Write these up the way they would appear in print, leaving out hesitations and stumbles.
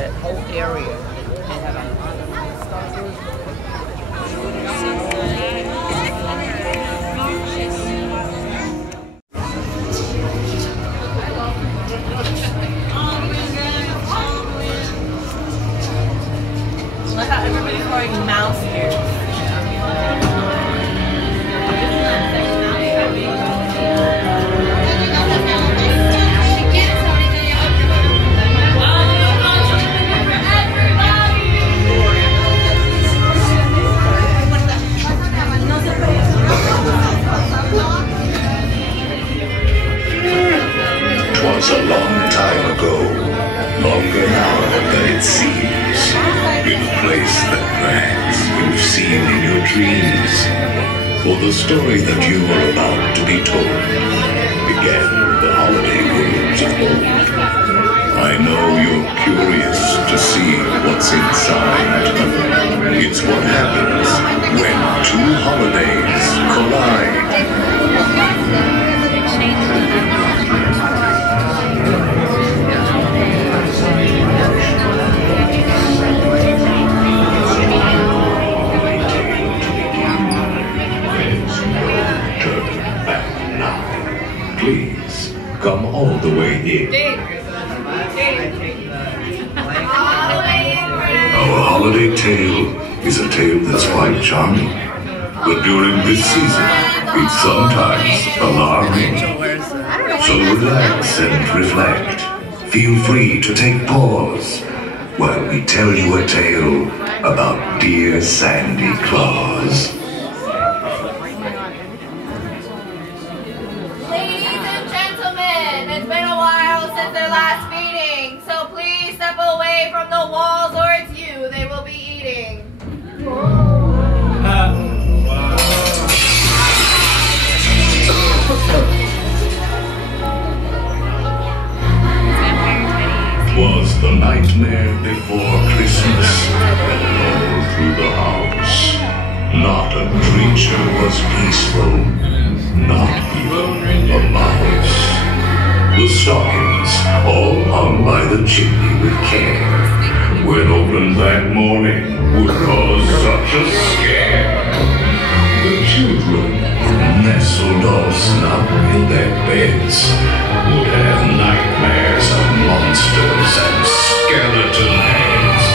that whole area. They have a lot of Look how everybody's wearing mouse ears. Twas a long time ago, longer now than it seems, in a place that perhaps you've seen in your dreams. For the story that you are about to be told began the holiday rooms of old. I know you're curious to see what's inside. It's what happens when two holidays collide. Please, come all the way in. Our holiday tale is a tale that's quite charming, but during this season, it's sometimes alarming. So relax and reflect. Feel free to take pause while we tell you a tale about dear Sandy Claus. It's been a while since their last meeting, so please step away from the walls or it's you they will be eating. Was the nightmare before Christmas, all through the house. Not a creature was peaceful, not even a mouse. The stockings, all hung by the chimney with care, when opened that morning, would cause such a scare. The children, nestled all snug in their beds, would have nightmares of monsters and skeleton heads.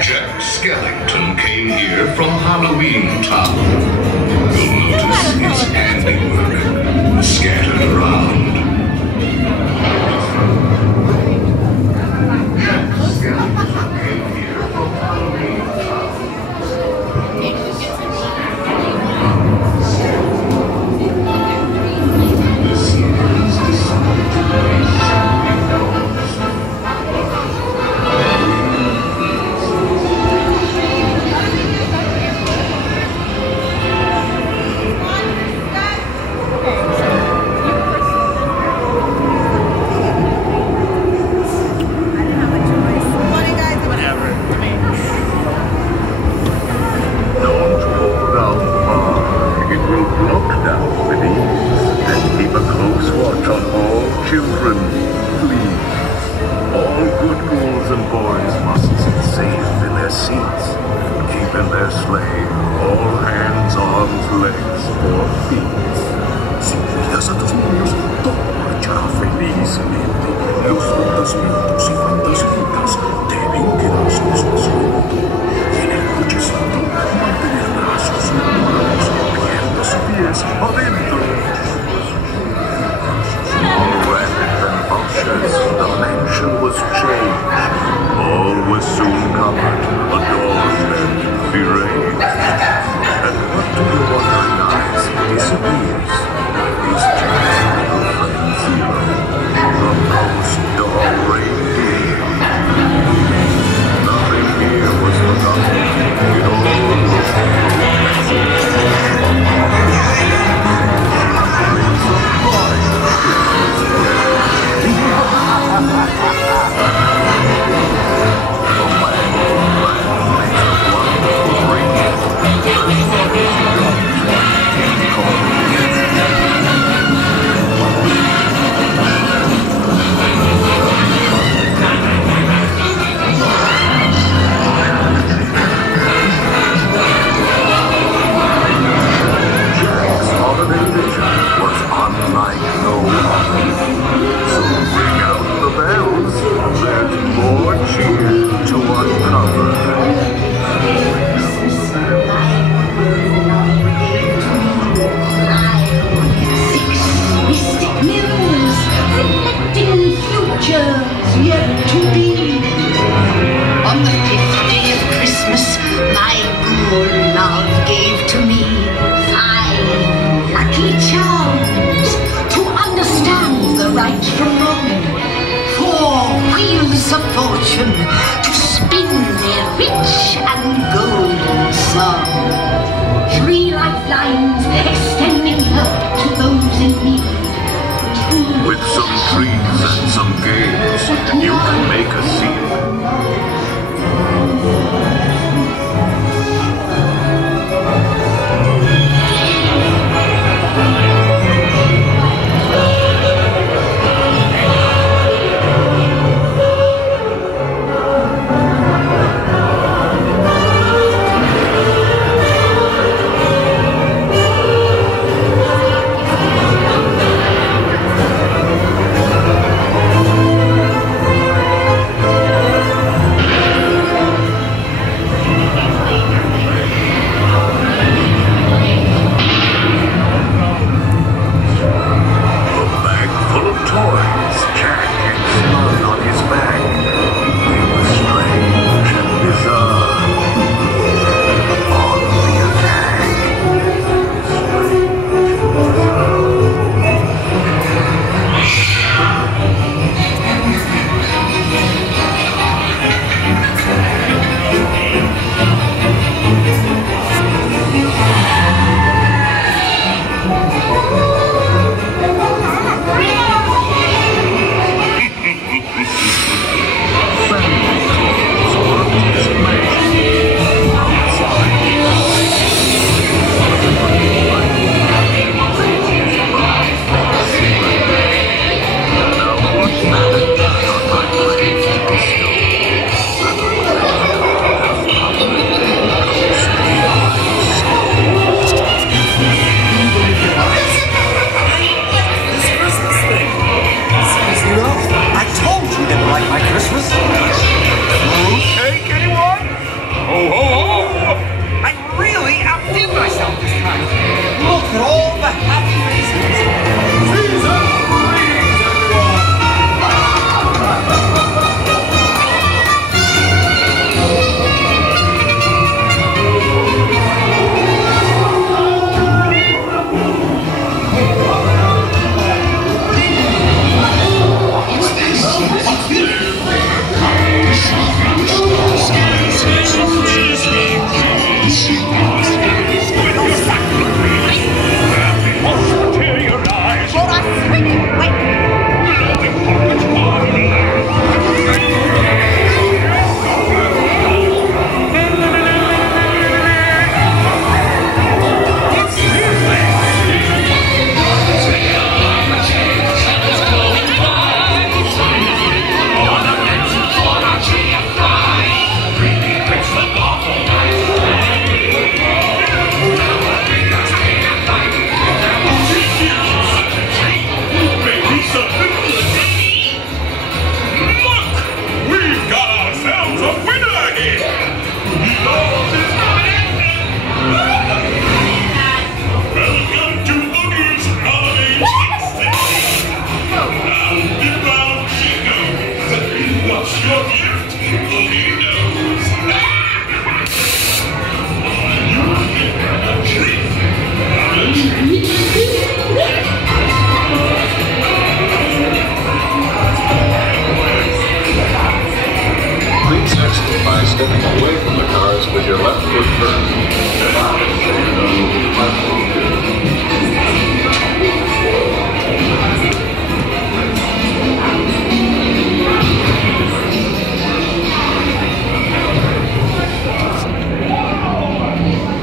Jack Skellington came here from Halloween Town. You'll notice his handiwork scattered around. Jack Skellington came here from Halloween Town. Listeners decided to place children, please. All good girls and boys must sit safe in their seats. Keep in their sleigh all hands, arms, legs, or feet. Si cuidas a tus niños, todo marchará felizmente. Los fantasmitos y fantasmitas deben quedarse en su asiento. Y en el coche santo mantener brazos y manos, piernas y pies adentro. The mansion was changed. was soon covered, a doorstep erased. And what do the wondering eyes disappears? Is just zero, the most dog reindeer. Nothing here was forgotten. It all looked to spin their rich and golden song. 3 lifelines extending help to those in need. with some trees and some games, you can make a scene. What's your gift? stepping away from the cars with your left foot first.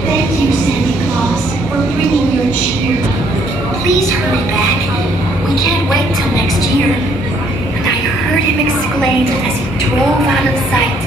Thank you, Santa Claus, for bringing your cheer. Please hurry back. We can't wait till next year. And I heard him exclaim as he drove out of sight